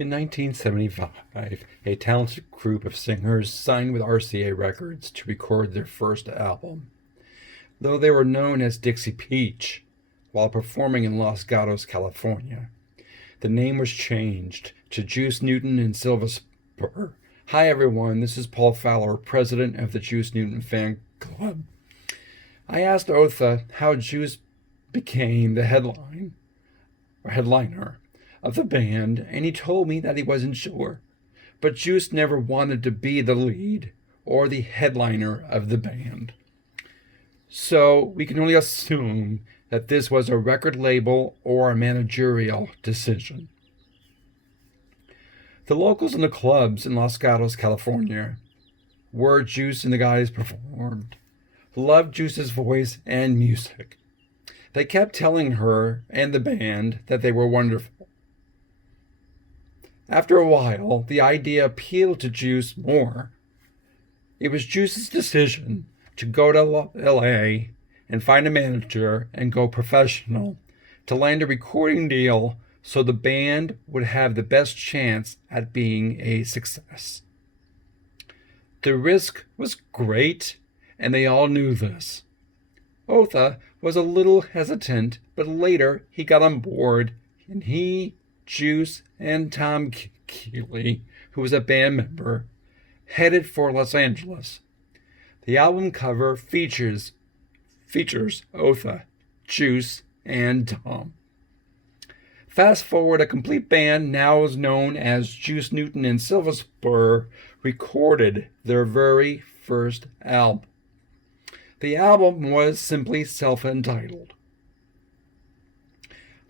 In 1975, a talented group of singers signed with RCA Records to record their first album. Though they were known as Dixie Peach while performing in Los Gatos, California, the name was changed to Juice Newton and Silver Spur. Hi everyone, this is Paul Fowler, president of the Juice Newton Fan Club. I asked Otha how Juice became the headliner of the band, and he told me that he wasn't sure. But Juice never wanted to be the lead or the headliner of the band. So we can only assume that this was a record label or a managerial decision. The locals in the clubs in Los Gatos, California, where Juice and the guys performed, loved Juice's voice and music. They kept telling her and the band that they were wonderful. After a while, the idea appealed to Juice more. It was Juice's decision to go to L.A. and find a manager and go professional to land a recording deal so the band would have the best chance at being a success. The risk was great, and they all knew this. Otha was a little hesitant, but later he got on board, and he, Juice, and Tom Keeley, who was a band member, headed for Los Angeles. The album cover features Otha, Juice, and Tom. Fast forward, a complete band now is known as Juice Newton and Silver Spur recorded their very first album. The album was simply self-entitled.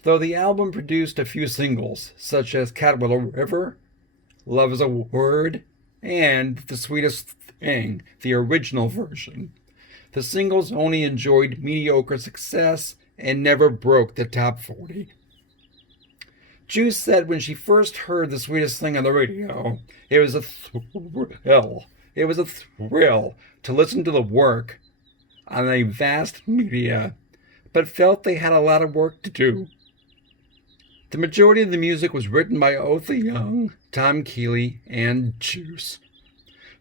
Though the album produced a few singles, such as Catwell River, Love is a Word, and The Sweetest Thing, the original version, the singles only enjoyed mediocre success and never broke the top 40. Juice said when she first heard The Sweetest Thing on the radio, it was a thrill. It was a thrill to listen to the work on a vast media, but felt they had a lot of work to do. The majority of the music was written by Otha Young, Tom Keeley, and Juice.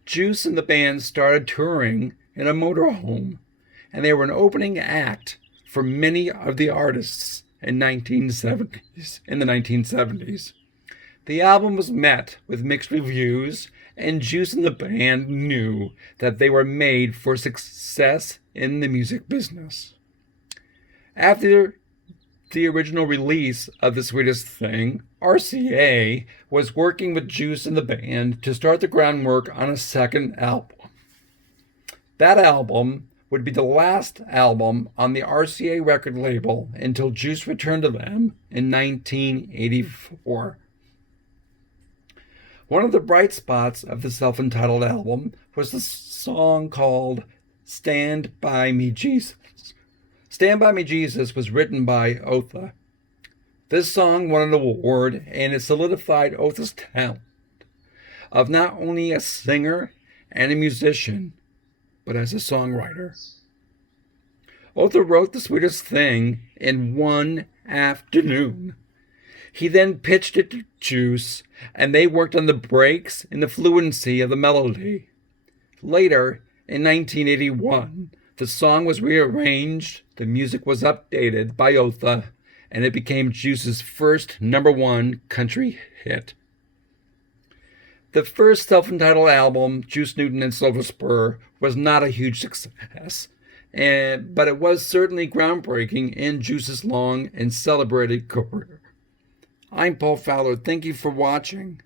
Juice and the band started touring in a motorhome, and they were an opening act for many of the artists in the 1970s. The album was met with mixed reviews, and Juice and the band knew that they were made for success in the music business. After the original release of The Sweetest Thing, RCA was working with Juice and the band to start the groundwork on a second album. That album would be the last album on the RCA record label until Juice returned to them in 1984. One of the bright spots of the self-entitled album was the song called Stand By Me Jesus. Stand By Me Jesus was written by Otha. This song won an award, and it solidified Otha's talent of not only a singer and a musician, but as a songwriter. Otha wrote The Sweetest Thing in one afternoon. He then pitched it to Juice, and they worked on the breaks and the fluency of the melody. Later, in 1981, the song was rearranged, the music was updated by Otha, and it became Juice's first #1 country hit. The first self-entitled album, Juice Newton and Silver Spur, was not a huge success, but it was certainly groundbreaking in Juice's long and celebrated career. I'm Paul Fowler. Thank you for watching.